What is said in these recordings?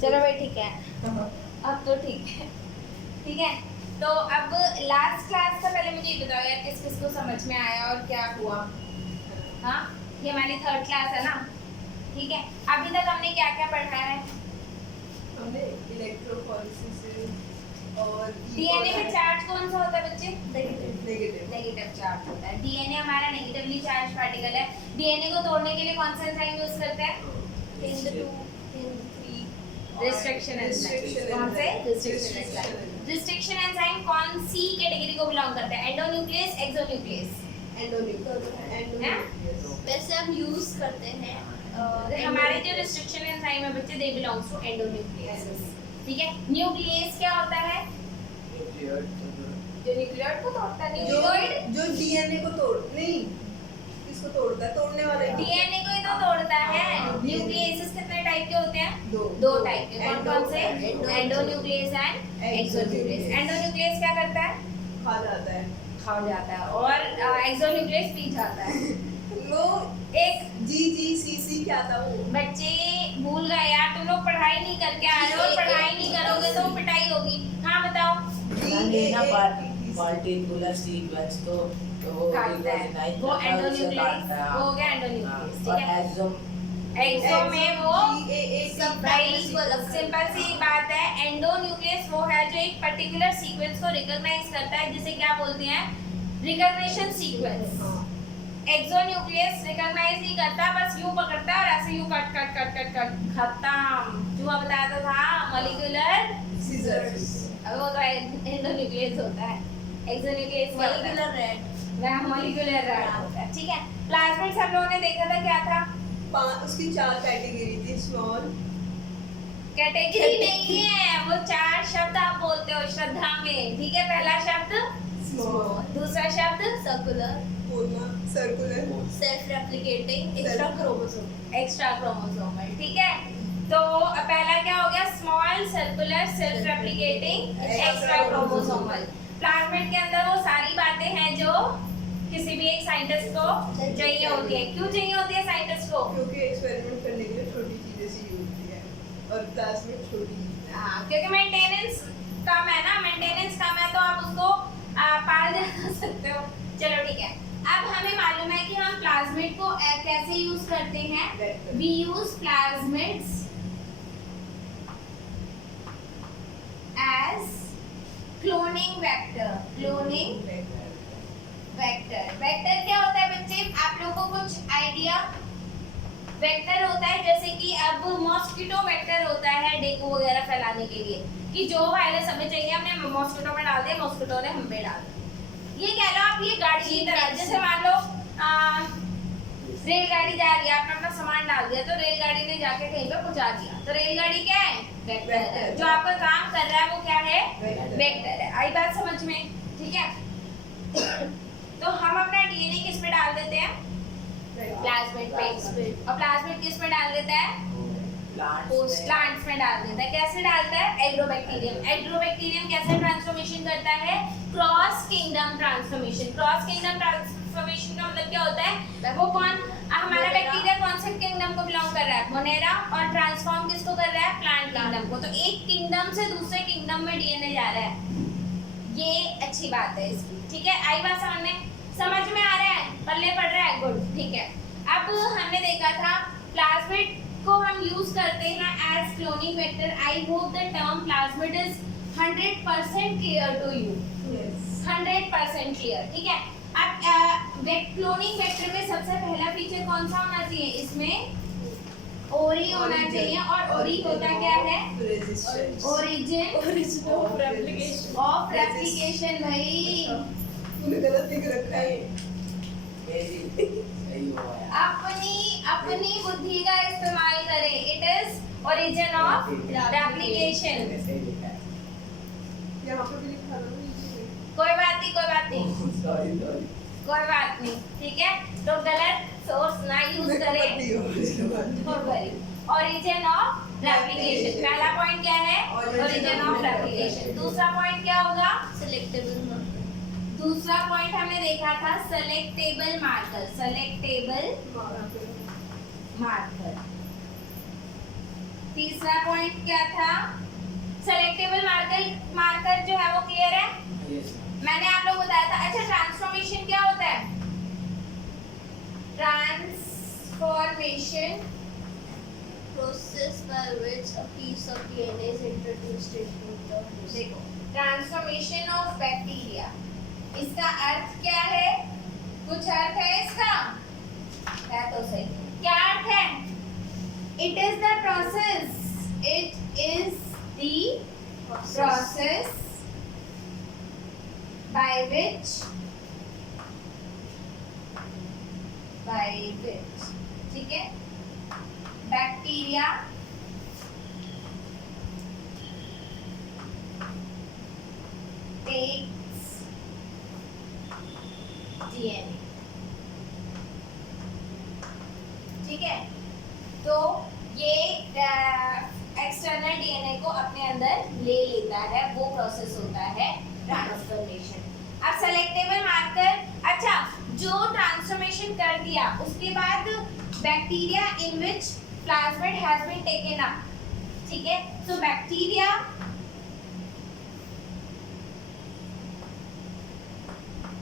चलो भाई ठीक है, अब तो ठीक है। ठीक है, तो अब लास्ट क्लास का पहले मुझे ये बताओ यार, किस किस को समझ में आया और क्या हुआ। हाँ, ये हमारी थर्ड क्लास है ना। ठीक है, अभी तक हमने क्या क्या पढ़ा है? हमने इलेक्ट्रोफोरेसिस और डीएनए में चार्ज कौन सा होता है बच्चे? नेगेटिव नेगेटिव चार्ज होता है। डीएनए हमारा नेगेटिवली चार्ज पार्टिकल है। डीएनए को तोड़ने के लिए कौन सा एंजाइम यूज करते हैं? Restriction enzyme. कौन से? Restriction enzyme. रिस्ट्रिक्शन एंजाइम कौन सी कैटेगरी को बिलोंग करता है? Endonuclease, exonuclease? एंडोन्यूक्लियस। वैसे हम यूज करते हैं हमारे जो रिस्ट्रिक्शन एंजाइम है बच्चे, दे बिलोंग्स टू एंडोन्यूक्लियस। ठीक है, न्यूक्लियस क्या होता है? जो न्यूक्लियोइड को तोड़ता है। न्यूक्लियोइड जो डीएनए को तोड़ नहीं, किसको तोड़ता है? तोड़ने वाला ही। डीएनए को ही तो तोड़ता है। हाँ, न्यूक्लियस कितने टाइप के होते हैं? दो टाइप के। कौन कौन से? Endonuclease and exonuclease. एंडोन्यूक्लियस क्या करता है? खा जाता है, खा जाता है, और एक्सोन्यूक्लियस पी जाता है। वो एक जीजीसीसी क्या था वो? बच्चे भूल गए यार, तुम लोग पढ़ाई नहीं करके आ रहे हो, और पढ़ाई नहीं करोगे तो पिटाई होगी। हाँ बताओ। पार्टिकुलर सीक्वेंस तो वो काटता है, वो एंडोन्यूक्लियस, वो हो गया एंडोन्यूक्लियस। ठीक है, एक्सो में वो सिंपल सी बात है। एंडोन्यूक्लियस वो है जो एक पर्टिकुलर सीक्वेंस को रिकॉग्नाइज करता है, जिसे क्या बोलते हैं? Recognition sequence. एक्सोन्यूक्लियस रिकॉग्नाइज नहीं करता, बस यूं पकड़ता है और ऐसे यूं cut cut cut cut cut खत्म। जो मैं बताया था मॉलिक्यूलर सीजर्स। अब वो तो एंडोन्यूक्लियस होता है। Exonuclease molecular red molecular red होता है। ठीक है, प्लाज्मिड सब लोगों ने देखा था, क्या था? उसकी 4 कैटेगरी थी। स्मॉल कैटेगरी नहीं है, वो 4 शब्द आप बोलते हो श्रद्धा में। ठीक है, पहला शब्द स्मॉल, दूसरा शब्द circular, circular, self replicating, extra chromosome. Extra chromosomal. ठीक है, तो पहला क्या हो गया? Small, circular, self replicating, extra chromosomal. Plasmid के अंदर वो सारी बातें हैं जो किसी भी एक साइंटिस्ट को चाहिए होती है। क्यों चाहिए होती है साइंटिस्ट को? क्योंकि एक्सपेरिमेंट करने के लिए छोटी चीजें चाहिए होती है और प्लाज्मिड छोटी चीजें। हाँ, क्योंकि मेंटेनेंस कम है ना, मेंटेनेंस कम है तो आप उसको पाल जा सकते हो। चलो ठीक है, अब हमें मालूम है कि हम प्लाज्मिड को कैसे यूज करते हैं। We use plasmids as cloning vector. Cloning vector क्या होता है बच्चे? आप लोगों को कुछ आइडिया? वेक्टर होता है जैसे कि अब मॉस्किटो वेक्टर होता है डेंगू वगैरह फैलाने के लिए, कि जो वायरस हमें चाहिए हमने मॉस्किटो में डाल दिया, मॉस्किटो ने हम पे डाल दिया। ये कह लो आप, ये गाड़ी की तरह, जैसे मान लो रेलगाड़ी जा रही है, आपने अपना सामान डाल दिया तो रेलगाड़ी ने जाके कहीं पे पहुंचा दिया, तो रेलगाड़ी क्या है? वेक्टर है। जो आपका काम कर रहा है वो क्या है? वेक्टर है। आई बात समझ में? ठीक है, तो हम अपना डीएनए किस पे डाल देते हैं? प्लाज्मिड पे। और प्लाज्मिड किस में डाल देता है? प्लांट्स में डाल देता है। कैसे डालता है? एग्रोबैक्टीरियम। एग्रोबैक्टीरियम कैसे ट्रांसफॉर्मेशन करता है? Cross kingdom transformation. Cross kingdom transformation का मतलब क्या होता है? वो कौन, हमारा बैक्टीरिया कौन से किंगडम को बिलोंग कर रहा है? मोनेरा। और ट्रांसफॉर्म किसको कर रहा है? प्लांट किंगडम को। तो एक किंगडम से दूसरे किंगडम में डीएनए जा रहा है, ये अच्छी बात है इसकी। ठीक है, आई बात समझ में? समझ में आ रहा है? पल्ले पड़ रहा है? गुड। ठीक है, अब हमने देखा था प्लाज्मिड को हम यूज करते हैं as cloning vector. I hope the term plasmid is 100% clear to you. 100% clear. ठीक है, अब क्लोनिंग वेक्टर में सबसे पहला फीचर कौन सा होना चाहिए? इसमें ओरी होना चाहिए, और ओरी होता क्या है? Origin of replication. भाई तूने गलत लिख रखा है। अपनी बुद्धि का इस्तेमाल करें। It is origin of replication. यहाँ पे भी लिखा है। कोई बात नहीं, कोई बात नहीं। ठीक है, तो गलत सोर्स ना यूज करें। ओरिजिन ऑफ रेप्लिकेशन, पहला पॉइंट क्या है? Origin of replication. दूसरा पॉइंट क्या होगा? सेलेक्टेबल। दूसरा पॉइंट हमने देखा था सेलेक्टेबल मार्कर। Selectable marker. तीसरा पॉइंट क्या था? सेलेक्टेबल मार्कर जो है वो क्लियर है? Yes, ma'am. मैंने आप लोग को बताया था। अच्छा, ट्रांसफॉर्मेशन क्या होता है? Transformation Process by which a piece of DNA is introduced into the host. देखो, ट्रांसफॉर्मेशन ऑफ बैक्टीरिया, इसका अर्थ क्या है? कुछ अर्थ है इसका? है तो सही। क्या अर्थ है? It is the process, it is the process by which ठीक है, बैक्टीरिया takes DNA, ठीक है। तो ये एक्सटर्नल डीएनए को अपने अंदर ले लेता है, वो प्रोसेस होता है ट्रांसफॉर्मेशन। अब सेलेक्टेबल मार्कर, अच्छा, जो ट्रांसफॉर्मेशन कर दिया उसके बाद bacteria in which plasmid has been taken up, ठीक है। So bacteria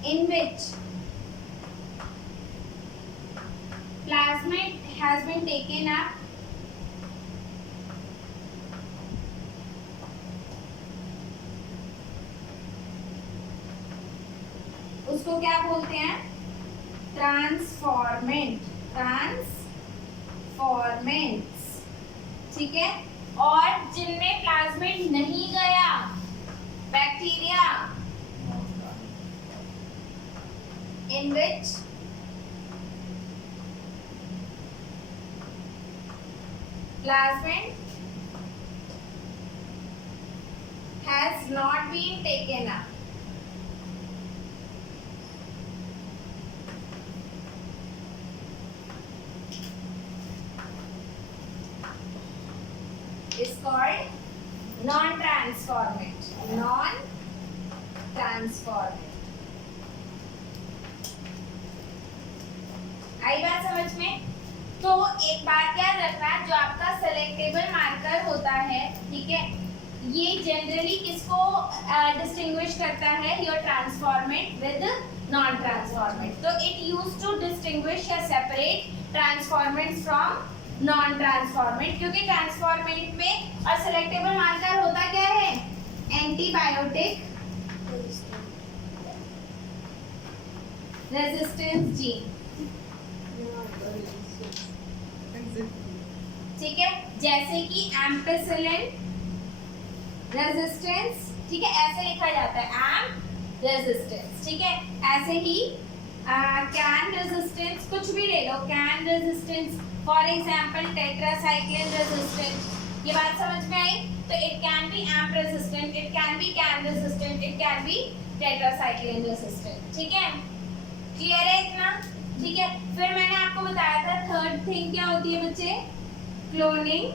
in which plasmid has been taken up उसको क्या बोलते हैं? ट्रांसफॉर्मेंट्स, ठीक है। और जिनमें प्लाज्मिड नहीं गया, bacteria in which plasmid has not been taken up, is called non-transformant. आई बात समझ में? तो एक बात याद रखना, जो आपका सेलेक्टेबल मार्कर होता है, ठीक है, ये जनरली किसको डिस्टिंग्विश करता है? Your transformant with non transformant. तो इट यूज्ड टू डिस्टिंग्विश या separate transformants from non transformant, क्योंकि ट्रांसफॉर्मेंट में और सेलेक्टेबल मार्कर होता क्या है? एंटीबायोटिक रेजिस्टेंस जीन, ठीक है। जैसे कि एम्पेसिलिन रेजिस्टेंस, ठीक है, ऐसे लिखा जाता है एम रेजिस्टेंस, ठीक है। ऐसे ही कैन रेजिस्टेंस, कुछ भी ले लो, kan resistance, for example tetracycline resistance. ये बात समझ में आई? तो it can be M resistant, it can be kan resistant, it can be tetracycline resistant, ठीक है। क्लियर है इतना? ठीक है। फिर मैंने आपको बताया था थर्ड थिंग क्या होती है बच्चे? Cloning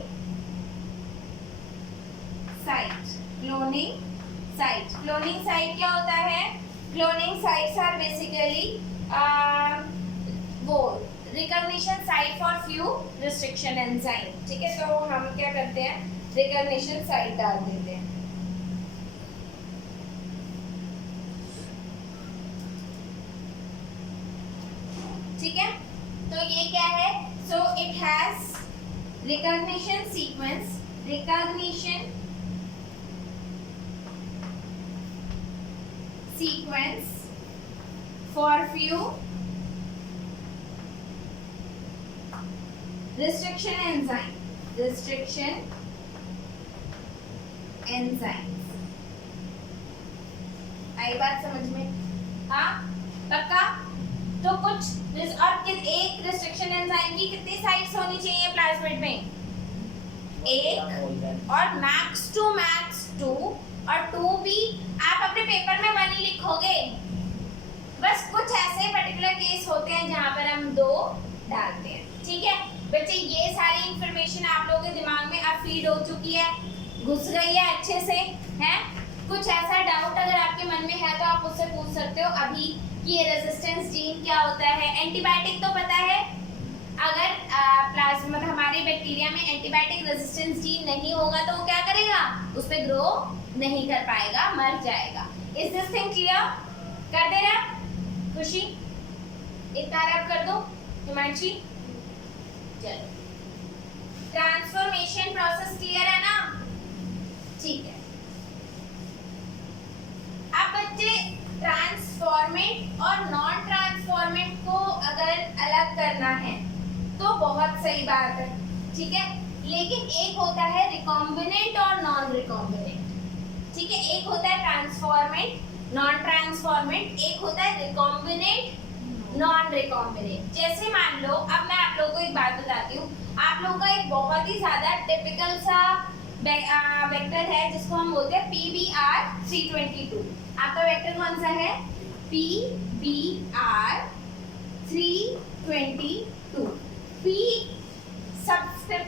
site. क्लोनिंग साइट क्या होता है? क्लोनिंग साइट्स आर बेसिकली वो recognition site for few restriction enzyme, ठीक है। तो हम क्या करते हैं? रिकॉग्निशन साइट डाल देते हैं, ठीक है। तो ये क्या है? So it has recognition sequence for few restriction enzymes। आई बात समझ में? हाँ, पक्का? तो कुछ और एक रिस्ट्रिक्शन एंजाइम की कितनी साइट्स होनी चाहिए प्लाज्मिड में? एक, और मैक्स टू 2, और 2 भी आप अपने पेपर में 1 ही लिखोगे। बस कुछ ऐसे पर्टिकुलर केस होते हैं जहां पर हम 2 डालते हैं, ठीक है। बच्चे, ये सारी इंफॉर्मेशन आप लोगों के दिमाग में अब फीड हो चुकी है, घुस गई है अच्छे से, हैं? कुछ ऐसा डाउट अगर आपके मन में है तो आप उससे पूछ सकते हो अभी कि ये रेजिस्टेंस जीन क्या होता है। एंटीबायोटिक तो पता है, अगर प्लाज्मा मतलब हमारे बैक्टीरिया में एंटीबायोटिक रेजिस्टेंस जीन नहीं होगा तो वो क्या करेगा, उस पे ग्रो नहीं कर पाएगा, मर जाएगा। Is this thing clear? कर दे रहा खुशी? इतना रैप कर दो हिमांशी। चलो, ट्रांसफॉर्मेशन प्रोसेस क्लियर है ना? ठीक है। अब बच्चे ट्रांसफॉर्मेंट और नॉन ट्रांसफॉर्मेंट को अगर अलग करना है तो बहुत सही बात है, ठीक है। लेकिन एक होता है रिकॉम्बिनेंट और नॉन रिकॉम्बिनेंट, ठीक है। एक होता है ट्रांसफॉर्मेंट नॉन ट्रांसफॉर्मेंट, एक होता है रिकॉम्बिनेंट नॉन रिकॉम्बिनेंट। जैसे मान लो, अब मैं आप लोगों को एक बात बताती हूँ, आप लोगों का एक बहुत ही ज्यादा टिपिकल सा वेक्टर है जिसको हम बोलते हैं PBr 322। आपका वेक्टर कौन सा है? PBr 322। P सब्सक्राइब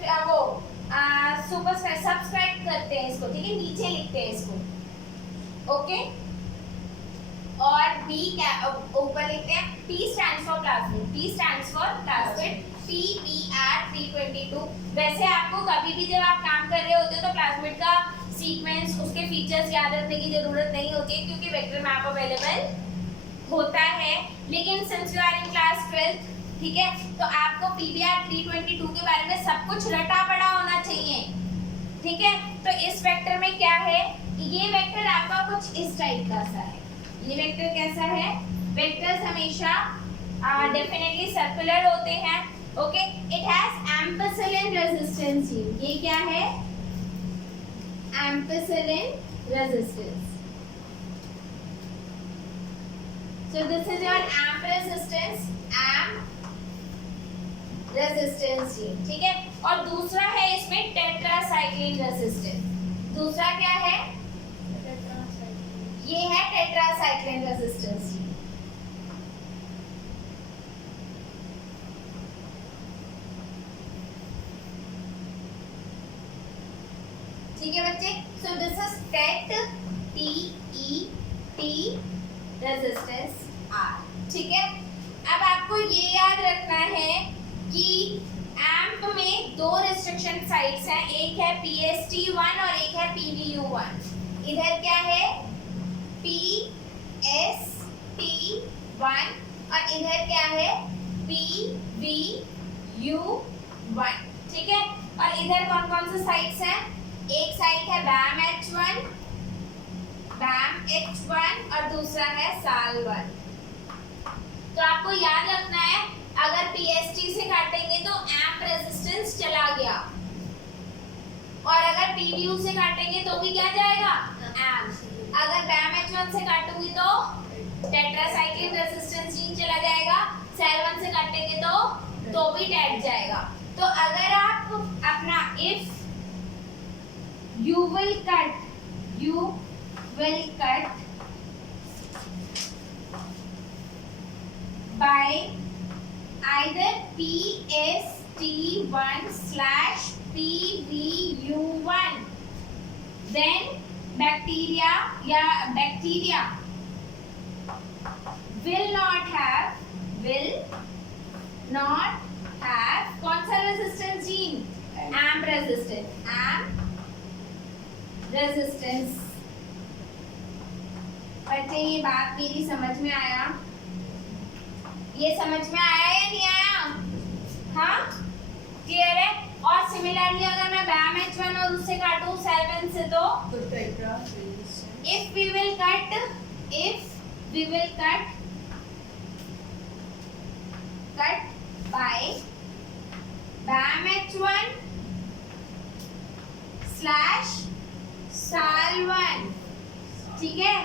करते हैं इसको, ठीक है, नीचे लिखते हैं इसको, ओके। और B क्या ऊपर लिखते हैं? P stands for plasmid, P stands for plasmid, PBr 322। वैसे आपको कभी भी जब आप काम कर रहे होते हो तो प्लाज्मिड का सीक्वेंस, उसके फीचर्स याद रखने की जरूरत नहीं होती है क्योंकि वेक्टर मैप अवेलेबल होता है। लेकिन since you are in class 12th, ठीक है, तो आपको PBr 322 के बारे में सब कुछ रटा पड़ा होना चाहिए, ठीक है। तो इस वेक्टर में क्या है, ये वेक्टर आपका कुछ इस टाइप का सा है। ये वेक्टर कैसा है? वेक्टर्स हमेशा डेफिनेटली सर्कुलर होते हैं, okay. It has ampicillin resistance gene. ये क्या है? Ampicillin resistance. So this is your amp resistance, gene, ठीक है। और दूसरा है इसमें टेट्रासाइक्लिन रेजिस्टेंस। दूसरा क्या है? ये है टेट्रासाइक्लिन रेजिस्टेंस जीन। ठीक है बच्चे, so this is tet, TET resistance R, ठीक है। अब आपको ये याद रखना है कि एम्प में दो रिस्ट्रिक्शन साइट्स हैं, एक है PST1 और एक है PVU1। इधर क्या है? PST1 और इधर क्या है? PVU1, ठीक है। और इधर कौन कौन से साइट्स हैं? एक साइट है BAMH1 और दूसरा है SAL1। तो आपको याद रखना है, अगर PST से काटेंगे तो एम्प रेजिस्टेंस चला गया, और अगर PVU से काटेंगे तो भी क्या जाएगा? एम्प। अगर BAMH1 से काटूंगी तो टेट्रासाइक्लिन रेजिस्टेंस जीन चला जाएगा, SAL1 से काटेंगे तो भी टेट जाएगा। तो अगर आप अपना if you will cut by either PST1/PVU1, then bacteria will not have कौन सा रेजिस्टेंस जीन? Amp resistance. बच्चे ये बात मेरी समझ में आया? ये समझ में आया या नहीं आया? हाँ, क्लियर है। और सिमिलरली अगर मैं BAMH1 और उससे काटूं SAL1 से तो if we will cut by BAMH1/SAL1, ठीक है,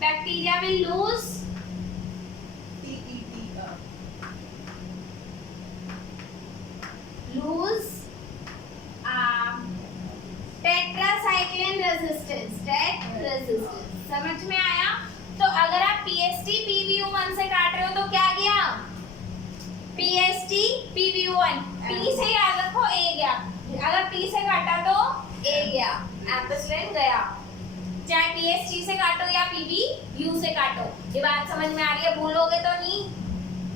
bacteria will lose tetracycline resistance. समझ में आया? तो अगर आप PST PVU1 से काट रहे हो तो क्या गया? PST PVU1। P से याद रखो A गया, अगर P से काटा तो A गया, एम्पिसिलिन गया। चाहे PST से काटो या PVU से काटो। ये बात समझ में आ रही है? भूलोगे तो नहीं?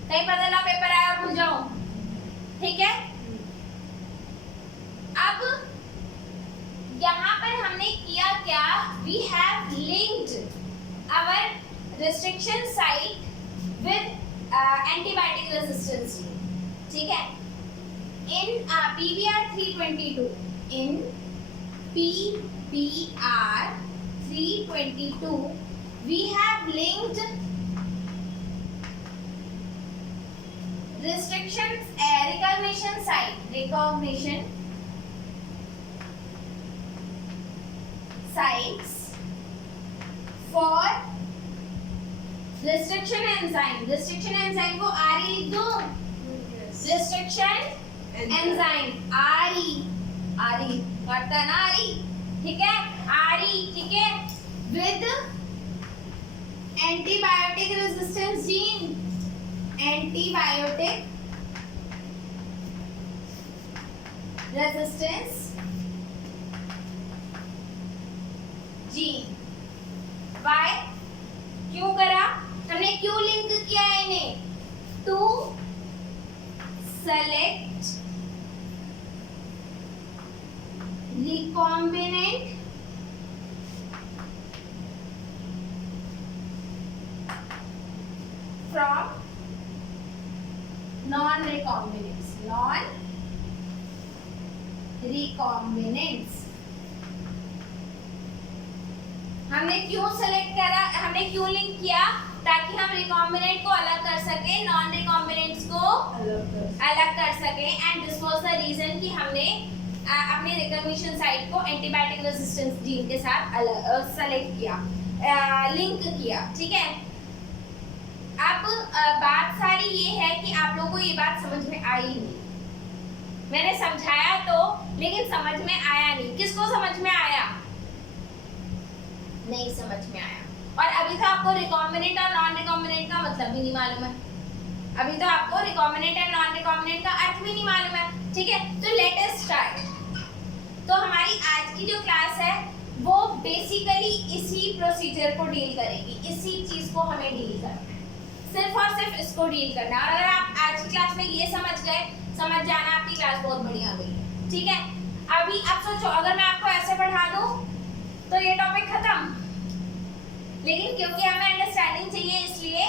कहीं पता ना पेपर आया और भूल जाओ। ठीक है। अब यहाँ पर हमने किया क्या, we have linked our restriction site with antibiotic resistance, ठीक है। इन PBR 322, in PBR 322 we have linked restrictions recognition sites for restriction enzyme को RE लिख दूं, restriction enzyme RE पढ़ता ना RE, ठीक है, RE, ठीक है, with antibiotic resistance gene, antibiotic resistance gene। Why? क्यों करा हमने, क्यों लिंक किया है इन्हें, to select recombinant from non-recombinants हमने क्यों सेलेक्ट करा, हमने क्यों लिंक किया, ताकि हम रिकॉम्बिनेंट को अलग कर सके, नॉन रिकॉम्बिनेंट्स को अलग कर सके। And this was the reason कि हमने अपने रिकॉग्निशन साइट को एंटीबायोटिक रेजिस्टेंस जीन के साथ अलग सेलेक्ट किया, लिंक किया, ठीक है। अब बात सारी ये है कि आप लोगों को ये बात समझ में आई नहीं, मैंने समझाया तो, लेकिन समझ में आया नहीं। किसको समझ में आया, नहीं समझ में आया। और अभी तो आपको रिकॉम्बिनेंट और नॉन रिकॉम्बिनेंट का मतलब भी नहीं मालूम है, अभी तो आपको रिकॉम्बिनेंट एंड नॉन रिकॉम्बिनेंट का अर्थ भी नहीं मालूम है, ठीक है। तो लेट अस स्टार्ट। तो हमारी आज की जो क्लास है वो बेसिकली इसी प्रोसीजर को डील करेगी, इसी चीज को हमें डील करना है, सिर्फ और सिर्फ इसको डील करना है। और अगर आप आज की क्लास में ये समझ गए, समझ जाना आपकी क्लास बहुत बढ़िया गई, ठीक है। अभी आप सोचो, अगर मैं आपको ऐसे पढ़ा दूं तो ये टॉपिक खत्म, लेकिन क्योंकि हमें अंडरस्टैंडिंग चाहिए इसलिए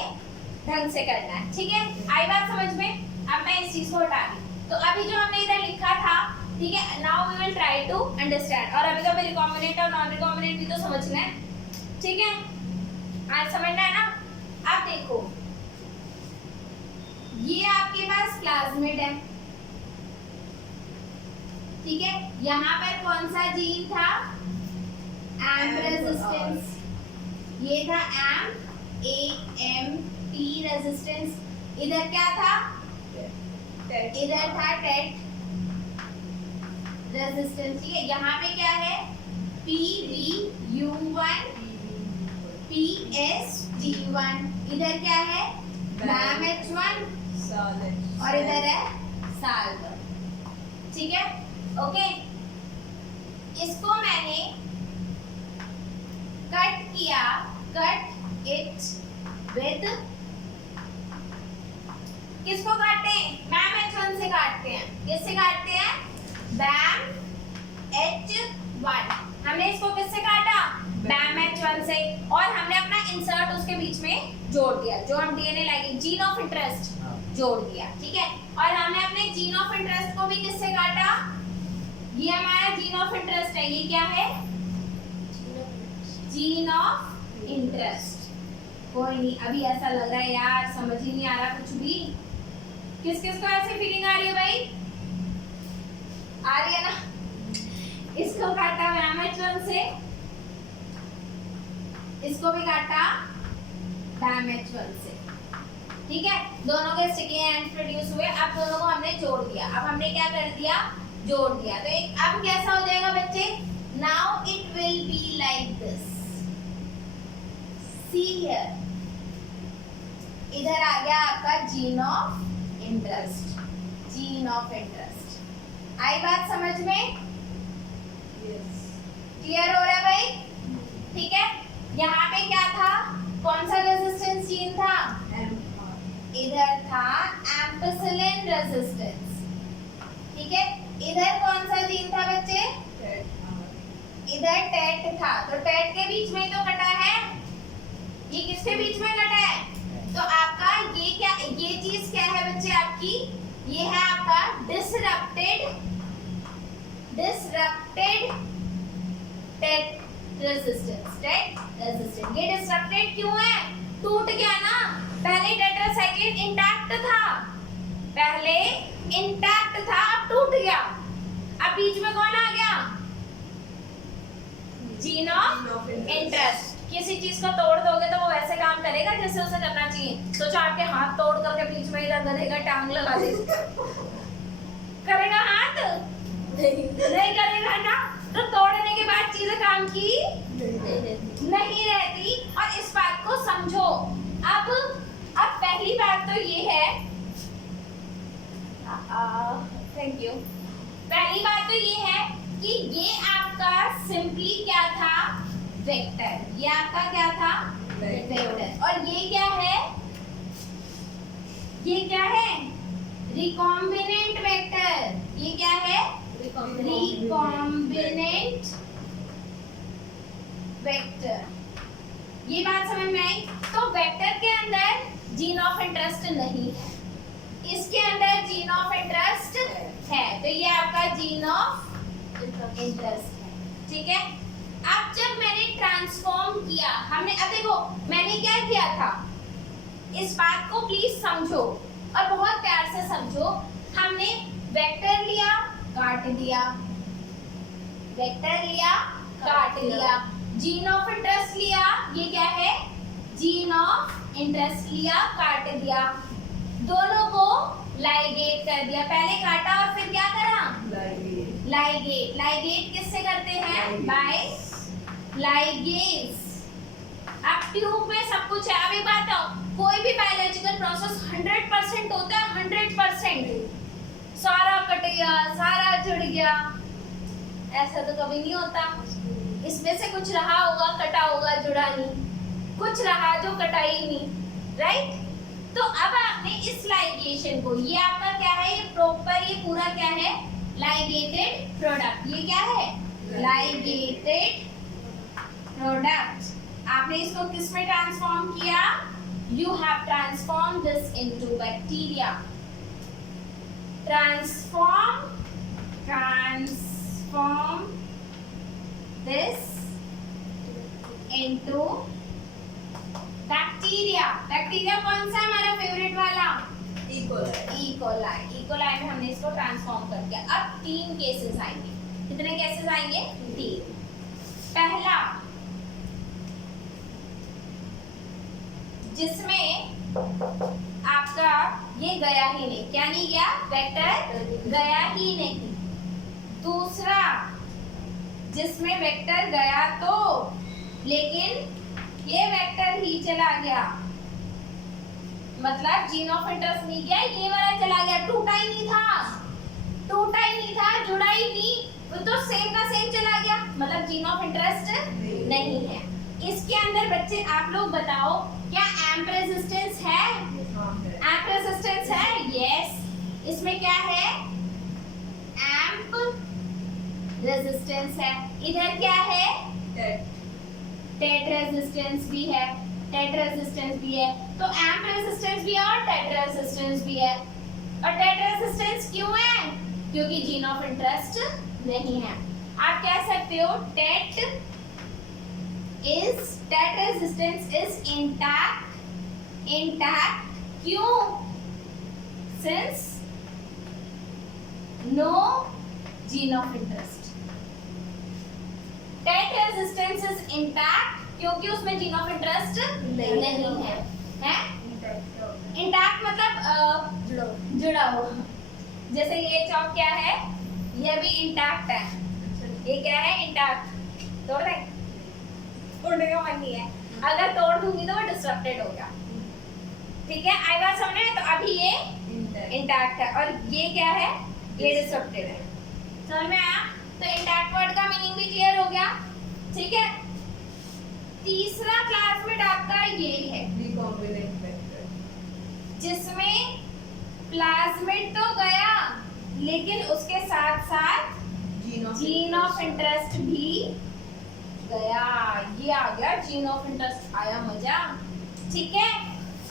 ढंग से करना है, ठीक है। आई बात समझ में, अब मैं इस चीज को हटा दी। तो अभी जो हमने इधर लिखा था, ठीक है, now we will try to understand. और अभी तो हमें रिकॉम्बिनेंट और नॉन रिकॉम्बिनेंट भी तो समझना है, ठीक है, आज समझना है ना। अब देखो, ये आपके पास प्लाज्मिड है, ठीक है। यहाँ पर कौन सा जीन था, एम रेजिस्टेंस, ये था AMP रेजिस्टेंस। इधर क्या था, इधर था टेट रेजिस्टेंस, ठीक है। यहाँ पे क्या है, PBU1 PSG1, इधर क्या है, BAMH1 और इधर है साल्वर, ठीक है, ओके। इसको मैंने कट किया, कट इट विद, किसको काटते हैं, BAMH1 से काटते हैं, किससे काटते हैं, BAMH1। हमने इसको किससे काटा, BAMH1 से, और हमने अपना इंसर्ट उसके बीच में जोड़ दिया, जो हम DNA लाइगेंज, जीन ऑफ इंटरेस्ट जोड़ दिया, ठीक है। और हमने अपने जीन ऑफ इंटरेस्ट को भी किससे काटा, ये हमारा जीन ऑफ इंटरेस्ट है, ये क्या है, जीन ऑफ इंटरेस्ट। कोई नहीं, अभी ऐसा लग रहा है यार समझ ही नहीं आ रहा कुछ भी, किस किस को ऐसी फीलिंग आ रही है भाई, आ रही है ना। इसको काटा BAMH1 से, इसको भी काटा BAMH1 से, ठीक है। दोनों के स्टिकी एंड प्रोड्यूस हुए, अब दोनों को हमने जोड़ दिया। अब हमने क्या कर दिया, जोड़ दिया। तो एक अब कैसा हो जाएगा बच्चे, now it will be like this, see here, इधर आ गया आपका gene of interest, gene of interest. आई बात समझ में, क्लियर हो रहा है भाई, ठीक है। यहाँ पे क्या था, कौन सा रेजिस्टेंस जीन था, इधर था एम्पिसिलिन रेजिस्टेंस, ठीक है। इधर कौन सा जीन था बच्चे? इधर टेट था, तो टेट के बीच में तो कटा है, ये किसके बीच में कटा है? तो आपका ये क्या, ये चीज क्या है बच्चे आपकी? ये है आपका डिसरप्टेड टेट रेजिस्टेंस। ये डिसरप्टेड क्यों है? टूट गया ना। पहले टेट्रासाइक्लिन इंटैक्ट था, अब टूट गया। अब बीच में कौन आ गया? Gene of interest. किसी चीज को तोड़ दोगे तो वो वैसे काम करेगा जैसे उसे करना चाहिए। सोचो आपके हाथ तोड़ करके बीच में इधर गधे का टांग लगा दे, करेगा हाथ? नहीं करेगा ना। तो तोड़ने के बाद चीजें काम की नहीं रहती। और इस बात को समझो। अब पहली बात तो ये है, थैंक यू। पहली बात तो ये है कि ये आपका सिंपली क्या था? वेक्टर। ये आपका क्या था? वेक्टर। और ये क्या है? ये क्या है? Recombinant vector. ये क्या है? Recombinant vector. ये बात समझ में आई? तो वेक्टर के अंदर जीन ऑफ इंटरेस्ट नहीं है, इसके अंदर जीन ऑफ इंटरेस्ट है, तो ये आपका जीन ऑफ इंटरेस्ट है। ठीक है। अब जब मैंने ट्रांसफॉर्म किया, हमने, अब देखो मैंने क्या किया था, इस बात को प्लीज समझो और बहुत प्यार से समझो। हमने वेक्टर लिया, काट दिया, वेक्टर लिया, काट लिया, जीन ऑफ इंटरेस्ट लिया, ये क्या है? जीन ऑफ इंटरेस्ट लिया, काट दिया, दोनों को लाइगेट कर दिया। पहले काटा और फिर क्या करा? लाइगेट। लाइगेट किससे करते हैं? Bye ligase. अब ट्यूब में सब कुछ है। अब एक बात बताओ, कोई भी बायोलॉजिकल प्रोसेस 100% होता है? 100%। सारा कट गया, सारा जुड़ गया, ऐसा तो कभी नहीं होता। इसमें से कुछ रहा होगा, कटा होगा, जुड़ा नहीं, कुछ रहा जो कटा ही नहीं, राइट? तो अब आपने इस लाइगेशन को, ये आपका क्या है? ये प्रॉपर, ये पूरा क्या है? Ligated product. ये क्या है? Ligated product. आपने इसको किस में ट्रांसफॉर्म किया? You have transform this into bacteria. Transform this into bacteria. Bacteria कौन सा है हमारा फेवरेट वाला? इकोलाई में हमने इसको ट्रांसफॉर्म कर दिया। अब 3 केसेस आएंगे। कितने केसेस आएंगे? 3। पहला, जिसमें आपका ये गया ही नहीं, क्या नहीं गया? वेक्टर गया ही नहीं। दूसरा, जिसमें वेक्टर गया तो, लेकिन ये वेक्टर ही चला गया, मतलब जीन ऑफ इंटरेस्ट नहीं गया, ये वाला चला गया, टूटा ही नहीं था, जुड़ा ही नहीं, वो तो सेम का सेम चला गया, मतलब जीन ऑफ इंटरेस्ट नहीं है। इसके अंदर बच्चे आप लोग बताओ, क्या एम्प रेजिस्टेंस है? एम्प रेजिस्टेंस है, यस। इसमें क्या है? एम्प रेजिस्टेंस है। इधर क्या है? टेट रेजिस्टेंस भी है, टेट रेजिस्टेंस भी है। तो एम्प रेजिस्टेंस भी है और टेट रेजिस्टेंस भी है। और टेट रेजिस्टेंस क्यों है? क्योंकि जीन ऑफ इंटरेस्ट नहीं है। आप कह सकते हो टेट रेजिस्टेंस इज इंटैक्ट। क्यों? Since no gene of interest. Tet resistance is intact क्योंकि उसमें जीन ऑफ इंटरेस्ट नहीं है। इंटैक्ट मतलब जुड़ा हुआ। जैसे ये चौक क्या है? ये भी इंटैक्ट है। ये क्या है? इंटैक्ट। तोड़ दे? तोड़ने का मन नहीं है। अगर तोड़ दूंगी तो वो डिस्ट्रक्टेड हो गया। ठीक है, आई बात समझ में? तो अभी ये इंटैक्ट है और ये क्या है? ये डिस्ट्रक्टेड है। समझ में आया? तो इंटैक्ट वर्ड का मीनिंग भी क्लियर हो गया। ठीक है। तीसरा प्लाज्मिड आपका ये है, रिकॉम्बिनेंट वेक्टर, जिसमें प्लाज्मिड तो गया लेकिन उसके साथ साथ जीन ऑफ इंटरेस्ट भी गया। ये आ गया जीन ऑफ इंटरेस्ट, आया मजा। ठीक है,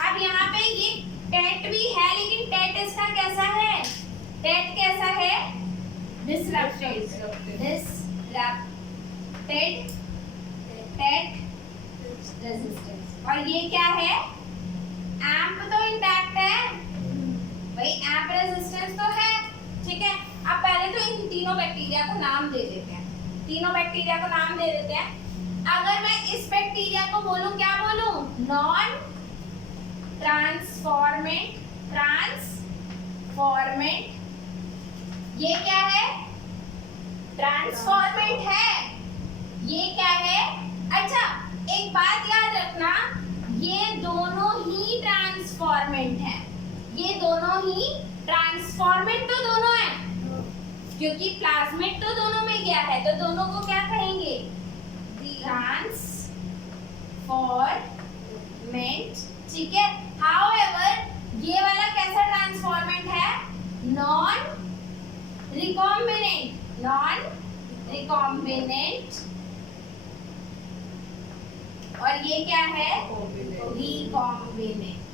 अब यहाँ पे ये टेट भी है, लेकिन टेट इसका कैसा है? टेट कैसा है? Disrupted, tet resistance. और ये क्या है? एम्प तो इंटैक्ट है भाई, एम्प रेजिस्टेंस तो है। ठीक है, अब पहले तो इन तीनों बैक्टीरिया को नाम दे देते हैं, तीनों बैक्टीरिया को नाम दे देते हैं। अगर मैं इस बैक्टीरिया को बोलूं, क्या बोलूं? नॉन ट्रांसफॉर्मेंट, ये क्या है? ट्रांसफॉर्मेंट है। ये क्या है? अच्छा, एक बात याद रखना, ये दोनों ही ट्रांसफॉर्मेंट है, ये दोनों ही ट्रांसफॉर्मेंट तो दोनों है, क्योंकि प्लाज्मेट तो दोनों में गया है, तो दोनों को क्या कहेंगे? ट्रांसफॉर्मेंट। ठीक है, हाउएवर ये वाला कैसा ट्रांसफॉर्मेंट है? नॉन रिकॉम्बिनेंट, और ये क्या है? रिकॉम्बिनेंट।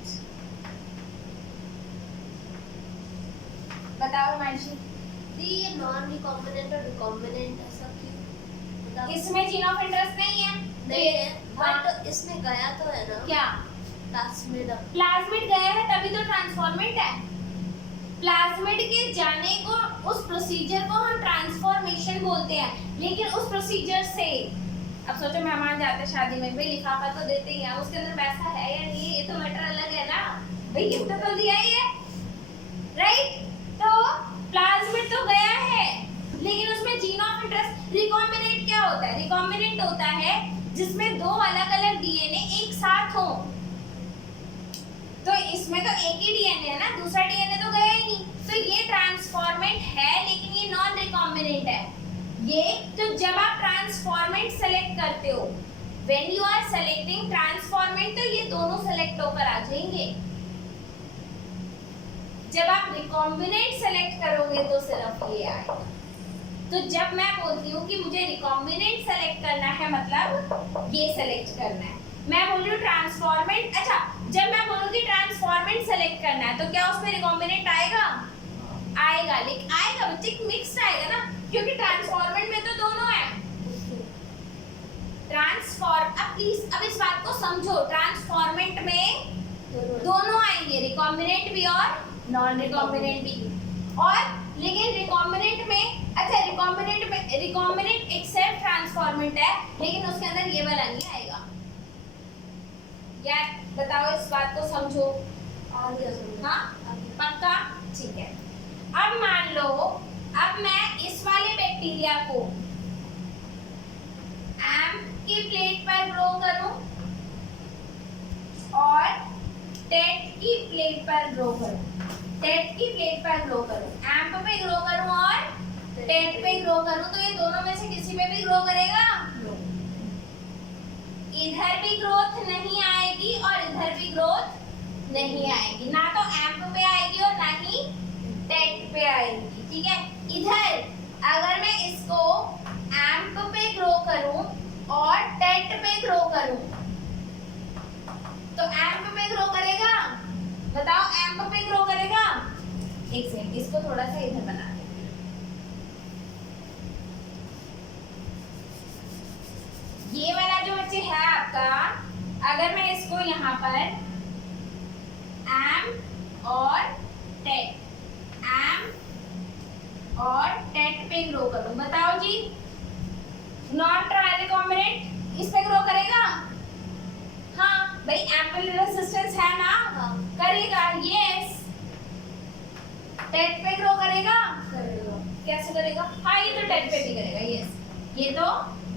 बताओ मानसी, ये नॉन रिकॉम्बिनेंट और रिकॉम्बिनेंट ऐसा क्यों? बताओ। इसमें जीन ऑफ इंटरेस्ट नहीं है? नहीं है, हाँ। बट इसमें गया तो है ना? क्या? प्लाज्मिड गया है, तभी तो ट्रांसफॉर्मेंट है। प्लाज्मिड के जाने को, उस प्रोसीजर को हम ट्रांसफॉर्मेशन बोलते हैं, लेकिन उस प्रोसीजर से, अब सोचो मेहमान जाते हैं शादी में, भाई लिफाफा तो देते ही हैं, उसके अंदर पैसा है या नहीं, ये तो मैटर अलग है ना भाई, गिफ्ट तो दिया ही है, राइट? तो प्लाज्मिड तो गया है, लेकिन उसमें जीन ऑफ इंटरेस्ट। रिकॉम्बिनेंट क्या होता है? रिकॉम्बिनेंट होता है जिसमें दो अलग अलग डीएनए एक साथ हो। तो इसमें तो एक ही डीएनए है ना, दूसरा डीएनए तो गया ही नहीं, तो ये ट्रांसफॉर्मेंट है, लेकिन ये नॉन रिकॉम्बिनेंट है। ये तो जब आप ट्रांसफॉर्मेंट सेलेक्ट करते हो, when you are selecting transformant, तो ये दोनों सेलेक्ट होकर आ जाएंगे। जब आप रिकॉम्बिनेंट सेलेक्ट करोगे तो सिर्फ ये आएगा। तो जब मैं बोलती हूँ कि मुझे रिकॉम्बिनेंट सेलेक्ट करना है, मतलब ये सेलेक्ट करना है। मैं बोल रही हूँ ट्रांसफॉर्मेंट, अच्छा जब मैं बोलूँगी ट्रांसफॉर्मेंट सेलेक्ट करना है, तो क्या उसमें रिकॉम्बिनेंट आएगा? आएगा, लेकिन आएगा बच्चे, मिक्स आएगा ना, क्योंकि ट्रांसफॉर्मेंट में तो दोनों है। अब प्लीज अब इस बात को समझो, ट्रांसफॉर्मेंट में दोनों आएंगे, रिकॉम्बिनेंट भी और नॉन रिकॉम्बिनेंट भी। और लेकिन रिकॉम्बिनेंट में, अच्छा रिकॉम्बिनेंट एक्सेप्ट ट्रांसफॉर्मेंट है, लेकिन उसके अंदर ये वाला नहीं आएगा। यार बताओ, इस बात को समझो। हाँ पक्का? ठीक है। अब मान लो, अब मैं इस वाले बैक्टीरिया को एम्प की प्लेट पर ग्रो करूं और टेट की प्लेट पर ग्रो करूं, टेट की प्लेट पर ग्रो करूं, एम्प पे ग्रो करूं और टेट पे ग्रो करूं, तो ये दोनों में से किसी पे भी ग्रो करेगा? इधर भी ग्रोथ नहीं आएगी और इधर भी ग्रोथ नहीं आएगी, ना तो एम्प पे आएगी और ना ही टेट पे आएगी। ठीक है, इधर अगर मैं इसको एम्प पे ग्रो करूं और टेट पे ग्रो करूं, तो एम्प पे ग्रो करेगा? बताओ, एम्प पे ग्रो करेगा? एक सेकंड, इसको थोड़ा सा इधर बना दें। ये वाला जो बच्चे है आपका, अगर मैं इसको यहाँ पर एम्प और टेट, एम्प और टेट पे ग्रो करूं, बताओ जी, नॉन रिकॉम्बिनेंट इस पे ग्रो करेगा? हाँ भाई, एम्प रेजिस्टेंस है ना? हाँ। करेगा, यस। टेट पे ग्रो करेगा? कैसे करेगा? हाँ, ये तो टेट पे भी करेगा, यस, ये तो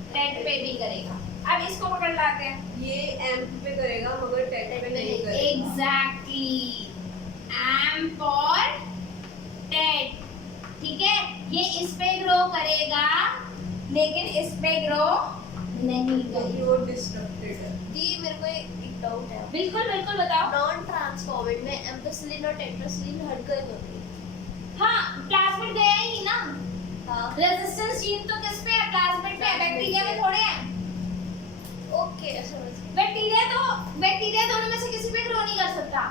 टेट पे भी करेगा। अब इसको पकड़ लाते हैं, ये एम्प पे करेगा मगर टेट पे नहीं करेगा। एग्जैक्टली, एम्प और टेट। ठीक है, ये इस पे ग्रो करेगा, लेकिन इस पे ग्रो नहीं करेगा। वो डिस्ट्रक्टेड है। दी मेरे को एक डाउट है। बिल्कुल बिल्कुल, बताओ। नॉन ट्रांसफॉर्मेंट में एम्पिसिलिन और टेट्रासिलिन हट गए होंगे। हाँ प्लाज्मिड गया ही नहीं ना, हाँ रेजिस्टेंस जीन तो किस पे है, प्लाज्मिड पे है, बैक्टीरिया में थोड़े हैं। ओके समझ गई। बैक्टीरिया दोनों में से किसी पे ग्रो नहीं कर सकता।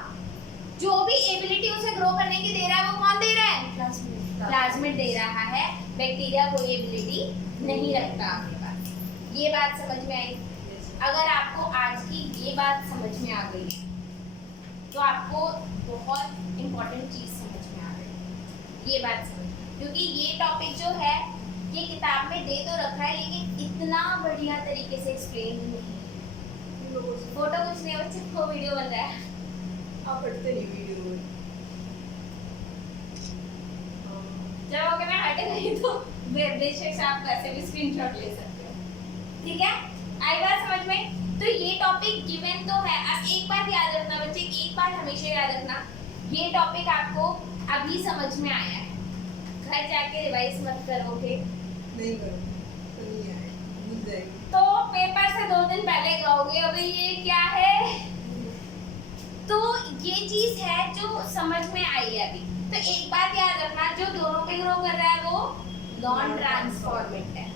जो भी एबिलिटी उसे ग्रो करने की दे रहा है वो कौन दे रहा है, प्लाज्मिड प्लाज्मिड दे रहा है। बैक्टीरिया कोई एबिलिटी नहीं रखता आपके पास। ये बात समझ में आई? अगर आपको आज की ये बात समझ में आ गई तो आपको बहुत इम्पोर्टेंट चीज समझ में आ गई, ये बात समझ में। क्योंकि ये टॉपिक जो है ये किताब में दे तो रखा है लेकिन इतना बढ़िया तरीके से एक्सप्लेन नहीं है। फोटो कुछ नहीं, बच्चे को वीडियो बन रहा है। आप पढ़ते नहीं वीडियो में। चलो ओके, मैं हट गई तो बेशक से आप वैसे भी स्क्रीनशॉट ले सकते हो, ठीक है? आई बात समझ में? तो ये टॉपिक गिवन तो है। अब एक बात याद रखना बच्चे, एक बात हमेशा याद रखना, ये टॉपिक आपको अभी समझ में आया है, घर जाके रिवाइज मत करोगे नहीं करो तो नहीं आए, भूल जाएंगे। तो पेपर से 2 दिन पहले कहोगे अबे ये क्या है। तो ये चीज है जो समझ में आई है अभी। तो एक बात याद रखना, जो दोनों पे ग्रो कर रहा है वो नॉन ट्रांसफॉर्मेंट है।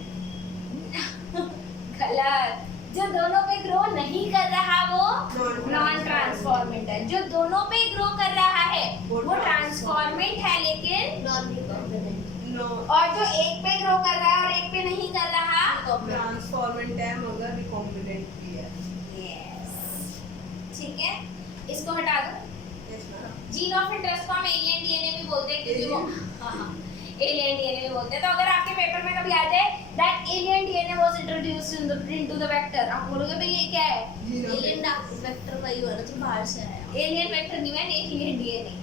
गलत। जो दोनों पे ग्रो नहीं कर रहा वो नॉन ट्रांसफॉर्मेंट है। जो दोनों पे ग्रो कर रहा है वो ट्रांसफॉर्मेंट है लेकिन नॉन रिकॉम्बिनेंट। नो और जो एक पे ग्रो कर रहा है और एक पे नहीं कर रहा ट्रांसफॉर्मेंट है मगर रिकॉम्बिनेंट भी है। यस, ठीक है, इसको हटा दो। Yes ma'am. Gene of interest को हम एलियन डीएनए भी बोलते हैं क्योंकि वो एलियन डीएनए भी बोलते हैं। तो अगर आपके पेपर में कभी आ जाए that alien DNA was introduced into the vector, आप बोलोगे भाई ये क्या है? एलियन वेक्टर वही वाला जो बाहर से आया। एलियन वेक्टर नहीं है, एलियन डीएनए,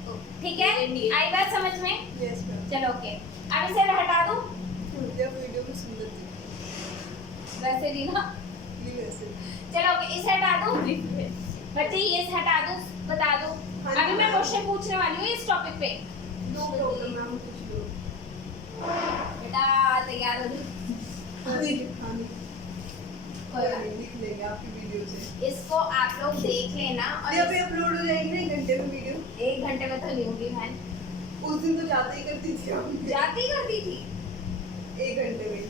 ठीक है? Alien DNA। आई बात समझ में? Yes ma'am. चलो ओके, अब इसे हटा दूं। जब वीडियो में सुंदर थी वैसे भी ना, नहीं वैसे। चलो ओके, इसे हटा दूं। बच्चे ये हटा दूं, बता दो। अभी मैं क्वेश्चन पूछने वाली हूँ इस टॉपिक पे। नो प्रॉब्लम मैम, कुछ लो। बेटा तैयार हो जाओ। खाने कोई बात लिख लेंगे आपकी वीडियो से। नहीं। इसको आप लोग देख लेना ये और अभी अपलोड हो जाएगी ना 1 घंटे में वीडियो। 1 घंटे में तो नहीं होगी बहन, उस दिन तो जाते ही करती थी हम। जाती करती थी 1 घंटे में।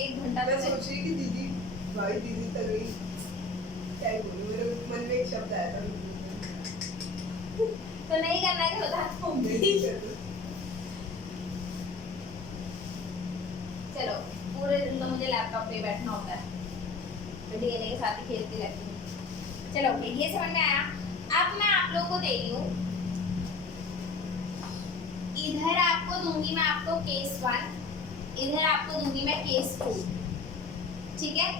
1 घंटा मैं तो सोच रही कि दीदी भाई दीदी तक गई क्या ही बोलूं, मेरे मन में एक शब्द आया था तो नहीं करना है बता दूंगी। नहीं कर दूं। चलो पूरे दिन तो मुझे लैपटॉप पे बैठना होता है, मैं डीएनए के साथ ही खेलती रहती हूँ। चलो ओके, ये समझ में आया। अब मैं आप लोगों को दे रही हूँ, इधर आपको दूंगी मैं आपको केस 1, इधर आपको दूंगी मैं केस 2, ठीक है?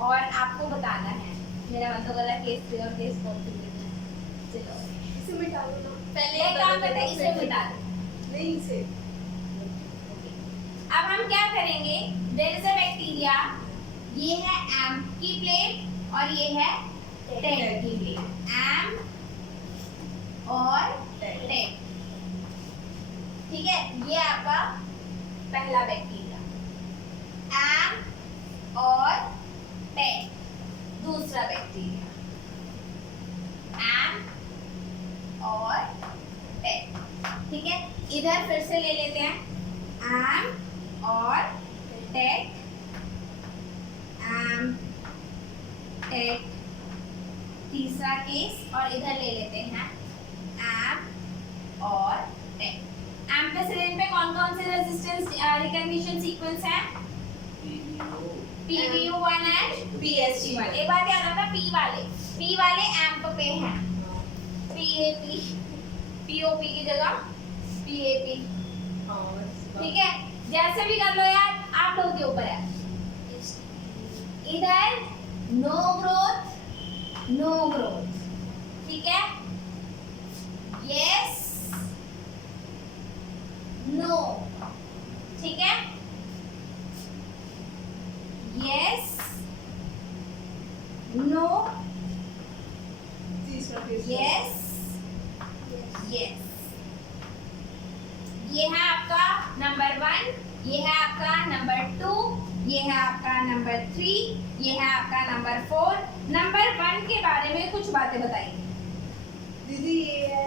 और आपको बताना है, मेरा मतलब वाला केस 3 और केस 4 भी देना है। चलो इसे मिटा दो ना। पहले एक काम करते हैं, इसे मिटा दो। नहीं इसे। अब हम क्या करेंगे, देयर इज अ बैक्टीरिया, ये है एम की प्लेट और ये है टेट की प्लेट। एम और टेट, ठीक है? ये आपका पहला बैक्टीरिया, एम और टेट। दूसरा बैक्टीरिया, एम और टेट, ठीक है? इधर फिर से ले लेते हैं एम और टेट, एम टेट, तीसरा केस, और इधर ले लेते हैं एम और टेट। एम्पिसिलिन पे कौन कौन से रेजिस्टेंस रिकॉग्निशन सीक्वेंस है? PVU1 and PSG1। एक बात याद रखना, P वाले एम्प पे हैं, PAP, POP की जगह PAP, ठीक है? जैसे भी कर लो यार, आप लोगों के ऊपर है। इधर नो ग्रोथ, ठीक है? यस नो, ठीक है? यस नो, तीसरा केस। Yes yes. ये है आपका नंबर 1, ये है आपका नंबर 2, ये है आपका नंबर 3, ये है आपका नंबर 4। नंबर 1 के बारे में कुछ बातें बताइए। दीदी ये है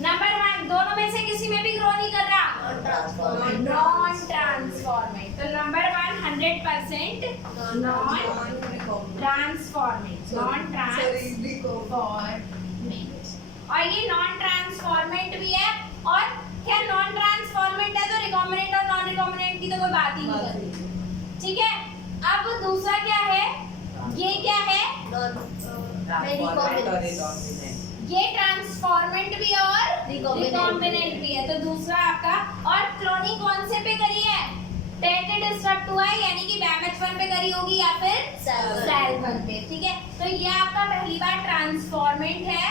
नंबर 1 दोनों में से किसी में भी ग्रो नहीं कर रहा, Non-transformant. Non transformant. तो number 1 100% non transformant, non transformant. और ये नॉन ट्रांसफॉर्मेंट भी है, और क्या नॉन ट्रांसफॉर्मेंट है तो रिकॉम्बिनेंट और नॉन रिकॉम्बिनेंट की तो कोई बात ही नहीं करती, ठीक है। अब दूसरा क्या है, ये क्या है, ट्रांसफॉर्मेंट और रिकॉम्बिनेंट। ये ट्रांसफॉर्मेंट भी और Recombinant रिकॉम्बिनेंट भी है। तो दूसरा आपका, और क्लोनिंग कौन से पे करी है, टेंटेड स्ट्रक्ट हुआ है, यानी कि बैमेज 1 पे करी होगी या फिर Cell one. सेल 1 पे, ठीक है। तो ये आपका पहली बार ट्रांसफॉर्मेंट है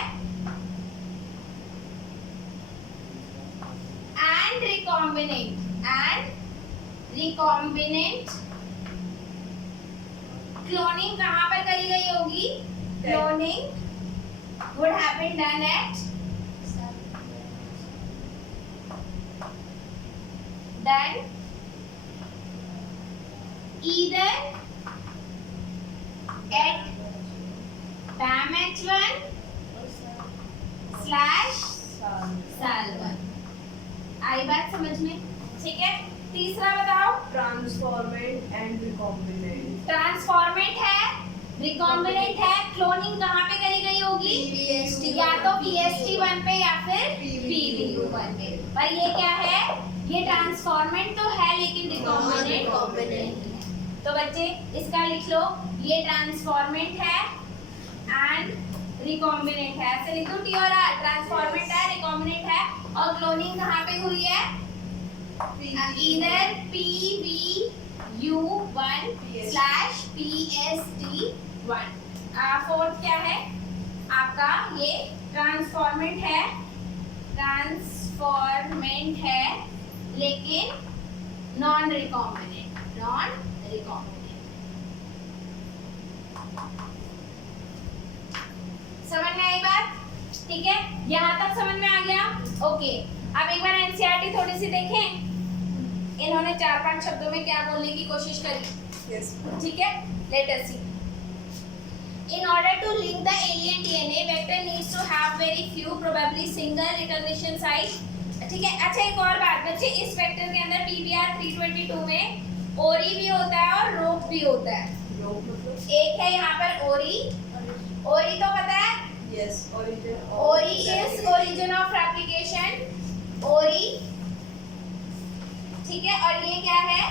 एंड रिकॉम्बिनेंट। क्लोनिंग कहाँ पर करी गई होगी, cloning would have been done at either at BAMH1 / SAL1। आई बात समझ में, ठीक है। तीसरा बताओ, ट्रांसफॉर्मेंट एंड रिकॉम्बिनेंट। ट्रांसफॉर्मेंट है, रिकॉम्बिनेंट है, क्लोनिंग कहाँ पे करी गई होगी, PBST या तो PST1 पे या फिर PBU1 पे। पर ये क्या है, ये ट्रांसफॉर्मेंट तो है लेकिन रिकॉम्बिनेंट। Non-recombinant. तो बच्चे इसका लिख लो, ये ट्रांसफॉर्मेंट है एंड रिकॉम्बिनेंट है, ऐसे लिख दो T और R। ट्रांसफॉर्मेंट है, रिकॉम्बिनेंट है, और क्लोनिंग कहाँ पे हुई है, either PBU1 / PST1। फोर्थ क्या है आपका, ये ट्रांसफॉर्मेंट है लेकिन नॉन रिकॉम्बिनेंट। समझ में आई बात, ठीक है। यहाँ तक समझ में आ गया, ओके। अब एक बार एनसीईआरटी थोड़ी सी देखें, इन्होंने 4-5 शब्दों में क्या बोलने की कोशिश करी, यस ठीक है। Let us see. In order to link the alien DNA, vector needs to have very few, probably single recognition site, ठीक है। अच्छा एक और बात बच्चे, इस वेक्टर के अंदर PBR 322 में ओरी भी होता है और रोप भी होता है। मतलब एक है यहाँ पर ओरी तो पता है, यस ओरिजिन। ओरी इज ओरिजिन ऑफ रेप्लिकेशन, ओरी, ठीक है। और ये क्या है,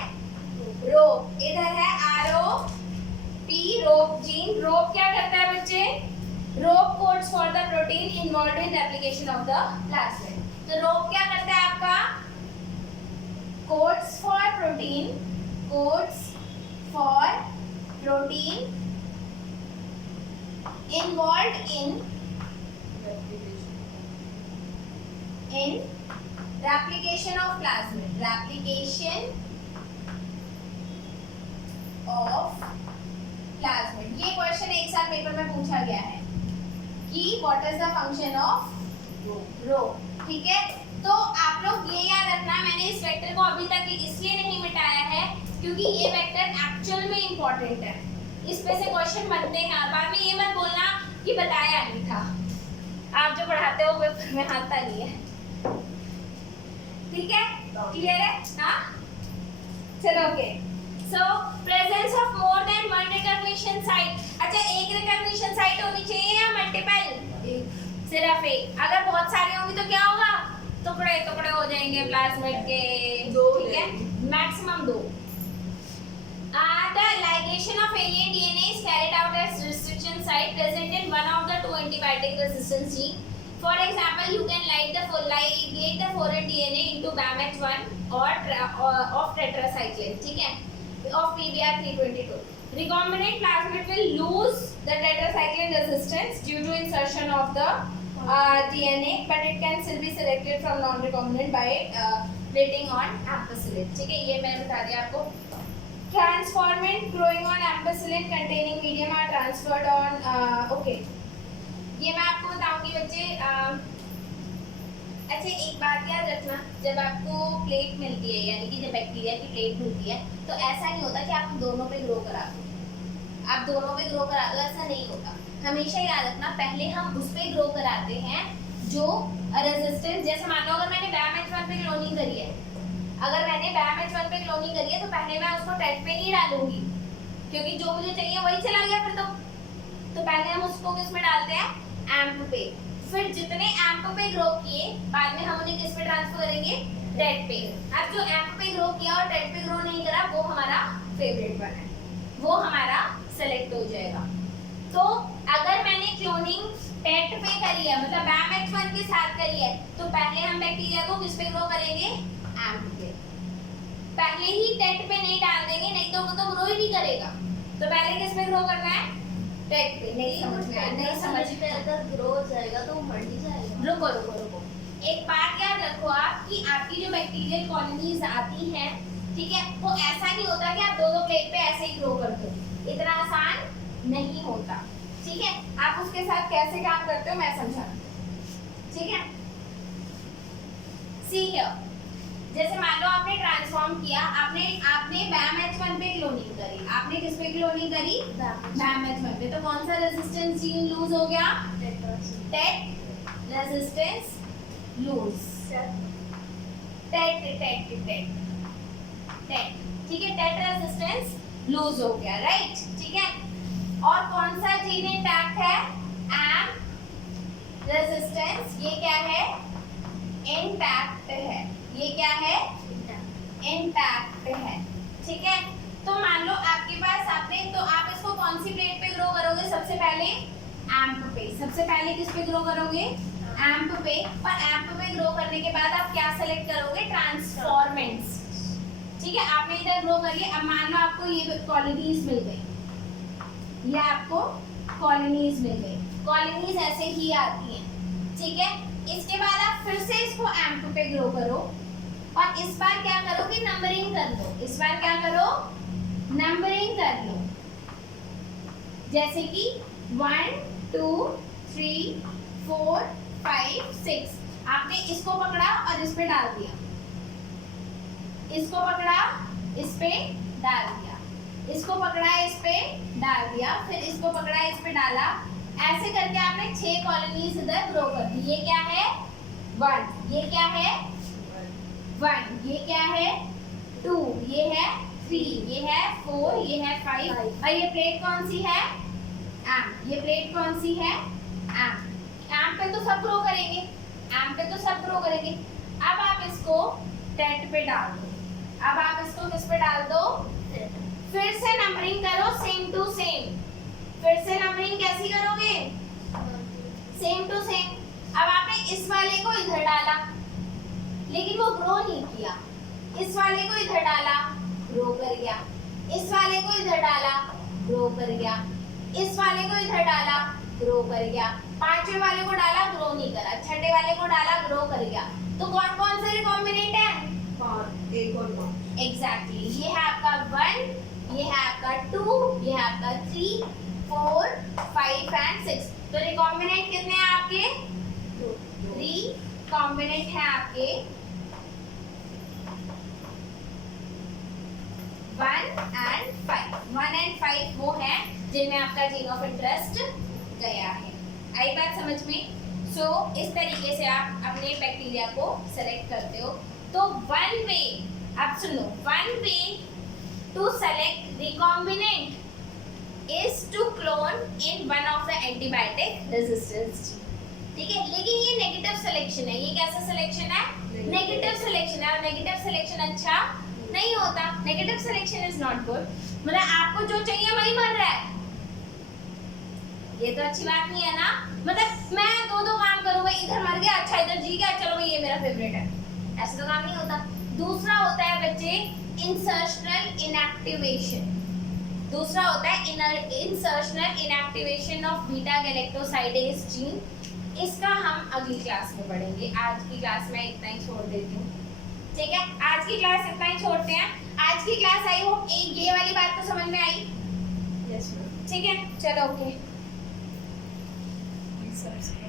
रोप। इधर है ROP, रोप जीन। रोप क्या करता है बच्चे, rop codes for the protein involved in replication of the plasmid. तो रोप क्या करता है आपका, codes for protein involved in replication of plasmid, ये क्वेश्चन एक साल पेपर में पूछा गया है कि what is the function of rop, ठीक है। तो आप लोग ये याद रखना, मैंने इस वेक्टर को अभी तक इसलिए नहीं मिटाया है क्योंकि ये वेक्टर एक्चुअल में इंपॉर्टेंट है, इस पे से क्वेश्चन बनते हैं। और बाद में ये मत बोलना कि बताया नहीं था, आप जो पढ़ाते हो पेपर में आता नहीं है, ठीक है। क्लियर है, हाँ चलो okay. So presence of more than one recognition site. अच्छा एक रिकॉग्निशन साइट होनी चाहिए या मल्टीपल, सिर्फ एक। अगर बहुत सारी होंगी तो क्या होगा, टुकड़े टुकड़े हो जाएंगे प्लाज्मिड के, ठीक है, maximum 2। The ligation of alien DNA is carried out at restriction site present in one of the 2 antibiotic resistance gene. For example, you can ligate the foreign DNA into BAMH1 or of tetracycline, ठीक है, of PBR 322. Recombinant plasmid will lose the tetracycline resistance due to insertion of the DNA, but it can still be selected from non-recombinant by plating on ampicillin, ठीक है। ये मैंने बता दिया आपको। Transformant growing on ampicillin containing medium are transferred on okay, ये मैं आपको बताऊंगी बच्चे। अच्छा एक बात याद रखना, जब आपको प्लेट मिलती है, यानी कि जब बैक्टीरिया की प्लेट मिलती है, तो ऐसा नहीं होता कि आप दोनों पे ग्रो करा दो, ऐसा नहीं होता। हमेशा याद रखना, पहले हम उस पे ग्रो कराते हैं जो रेजिस्टेंस, जैसे मान लो अगर मैंने BAM-H1 पे क्लोनिंग करी है, अगर मैंने BAM-H1 पे क्लोनिंग करी है तो पहले मैं उसको टेट पे नहीं डालूंगी, क्योंकि जो मुझे चाहिए वही चला गया फिर तो पहले हम उसको किस में डालते हैं, एम्प पे। फिर जितने एम्प पे ग्रो किए बाद में हम उन्हें किस पे ट्रांसफर करेंगे, टेट पे। अब जो एम्प पे ग्रो किया और टेट पे ग्रो नहीं करा वो हमारा फेवरेट वन है, वो हमारा सेलेक्ट हो जाएगा। तो अगर मैंने क्लोनिंग टेट पे करी है, मतलब BAM-H1 के साथ करी है, तो पहले हम बैक्टीरिया को किस पे ग्रो करेंगे, एम्प पे। पहले ही टेट पे नहीं डाल देंगे, नहीं तो वो तो ग्रो ही नहीं करेगा। तो पहले किस पे ग्रो करना है, टेट पे। नहीं समझ में आया, नहीं समझ पे अगर ग्रो हो जाएगा तो मर ही जाएगा। रुको, एक बात याद रखो आप कि आपकी जो बैक्टीरियल कॉलोनीज आती हैं, ठीक है, वो ऐसा नहीं होता कि आप दो प्लेट पे ऐसे ही ग्रो कर दो, इतना आसान नहीं होता, ठीक है। आप उसके साथ कैसे काम करते हो मैं समझाती हूँ, ठीक है। सी हियर, जैसे मान लो आपने ट्रांसफॉर्म किया, आपने BAM-H1 पे क्लोनिंग करी, आपने किस पे क्लोनिंग करी, BAM-H1 पे, तो कौन सा रेजिस्टेंस जीन लूज हो गया, टेट रेजिस्टेंस लूज, टेट, ठीक है, टेट रेजिस्टेंस लूज हो गया, राइट, ठीक है। और कौन सा जीन इंटैक्ट है, एम्प रेजिस्टेंस, ये क्या है, इंटैक्ट है, ये क्या है, इंटैक्ट है, ठीक है। तो मान लो आपके पास आपने, तो आप इसको कौन सी प्लेट पे ग्रो करोगे, सबसे पहले एम्प पे, सबसे पहले किस पे ग्रो करोगे, एम्प पे। और एम्प पे ग्रो करने के बाद आप क्या सेलेक्ट करोगे, ट्रांसफॉर्मेंट्स, ठीक है। आपने इधर ग्रो करिए, अब मान लो आपको ये कॉलोनीज मिल गई, ये आपको कॉलोनीज मिल गई, कॉलोनीज ऐसे ही आती हैं, ठीक है। इसके बाद आप फिर से इसको एम्प पे ग्रो करो और इस बार क्या करो कि नंबरिंग कर लो, इस बार क्या करो, नंबरिंग कर लो, जैसे कि 1 2 3 4 5 6। आपने इसको पकड़ा और इस पे डाल दिया, इसको पकड़ा इस पे डाल दिया, इसको पकड़ा इस पे डाल दिया, फिर इसको पकड़ा इस पे डाला, ऐसे करके आपने 6 कॉलोनीज इधर ग्रो कर दी। ये क्या है, 1, ये क्या है, 1, ये क्या है, 2, ये है 3, ये है 4, ये है 5, और ये प्लेट कौन सी है, एम्प। ये प्लेट कौन सी है, एम्प। एम्प पे तो सब ग्रो करेंगे, एम्प पे तो सब ग्रो करेंगे। अब आप इसको टेट पे डाल दो, अब आप इसको किस पे डाल दो, फिर से नंबरिंग करो, सेम टू सेम। फिर से नंबरिंग कैसी करोगे, सेम टू सेम। अब आपने इस वाले को इधर डाला लेकिन वो ग्रो नहीं किया, इस वाले को इधर डाला, ग्रो कर गया, इस वाले को इधर डाला, ग्रो कर गया, इस वाले को इधर डाला, ग्रो कर गया, 5वें वाले को डाला, ग्रो नहीं करा, 6ठे वाले को डाला, ग्रो कर गया। तो कौन कौन से रिकॉम्बिनेंट है, 1 और 5। एग्जैक्टली, ये है आपका 1, ये है आपका 2, ये है आपका 3 4 5 एंड 6। तो रिकॉम्बिनेंट कितने हैं आपके, 3 कॉम्बिनेंट है आपके 1 and 5। 1 and 5 वो है जिनमें आपका जीन ऑफ इंटरेस्ट गया है। आई बात समझ में। सो इस तरीके से आप अपने बैक्टीरिया को सेलेक्ट करते हो। तो वन वे, अब सुनो, one way to select recombinant is to clone in one of the antibiotic resistance gene. ठीक है, लेकिन ये नेगेटिव सिलेक्शन है। ये कैसा सिलेक्शन है? नेगेटिव सिलेक्शन है। और नेगेटिव सिलेक्शन अच्छा नहीं होता। Negative selection is not good. मतलब आपको जो चाहिए वही मर रहा है, ये तो अच्छी बात नहीं है ना। मतलब मैं दो काम करूँ, भाई इधर मर गया, अच्छा इधर जी गया, चलो भाई ये मेरा फेवरेट है, ऐसा तो काम नहीं होता। दूसरा होता है बच्चे इंसर्शनल इनएक्टिवेशन। दूसरा होता है insertional inactivation of beta galactosidase gene. इसका हम अगली क्लास में पढ़ेंगे। आज की क्लास में इतना ही छोड़ देती हूँ, ठीक है। आज की क्लास इतना ही छोड़ते हैं। आज की क्लास आई होप ये वाली बात तो समझ में आई। Yes ma'am. ठीक है, चलो ओके। Research.